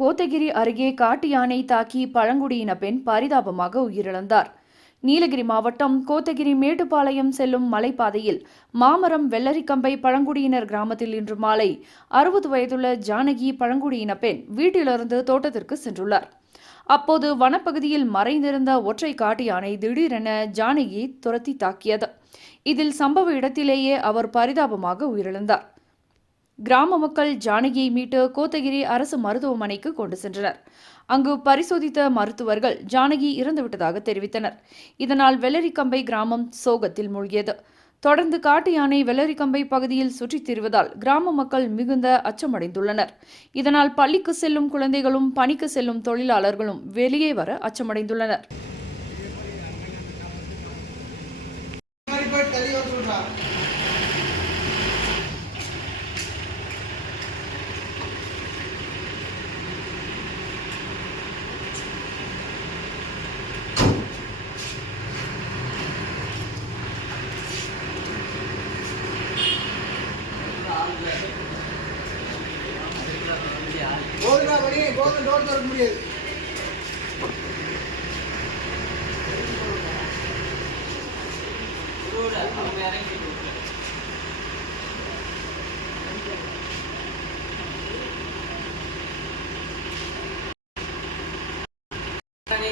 கோத்தகிரி அருகே காட்டு யானை தாக்கி பழங்குடியின பெண் பரிதாபமாக உயிரிழந்தார். நீலகிரி மாவட்டம் கோத்தகிரி மேட்டுப்பாளையம் செல்லும் மலைப்பாதையில் மாமரம் வெள்ளரிக்கம்பை பழங்குடியினர் கிராமத்தில் இன்று மாலை 60 வயதுள்ள ஜானகி பழங்குடியின பெண் வீட்டிலிருந்து தோட்டத்திற்கு சென்றுள்ளார். அப்போது வனப்பகுதியில் மறைந்திருந்த ஒற்றை காட்டு யானை திடீரென ஜானகியை துரத்தி தாக்கியது. இதில் சம்பவ இடத்திலேயே அவர் பரிதாபமாக உயிரிழந்தார். கிராம மக்கள் ஜானகியை மீட்டு கோத்தகிரி அரசு மருத்துவமனைக்கு கொண்டு சென்றனர். அங்கு பரிசோதித்த மருத்துவர்கள் ஜானகி இறந்துவிட்டதாக தெரிவித்தனர். இதனால் வெள்ளரிக்கம்பை கிராமம் சோகத்தில் மூழ்கியது. தொடர்ந்து காட்டு யானை வெள்ளரிக்கம்பை பகுதியில் சுற்றித் திரிவதால் கிராம மக்கள் மிகுந்த அச்சமடைந்துள்ளனர். இதனால் பள்ளிக்கு செல்லும் குழந்தைகளும் பணிக்கு செல்லும் தொழிலாளர்களும் வெளியே வர அச்சமடைந்துள்ளனர். டோர் திறக்க முடியாது. சரி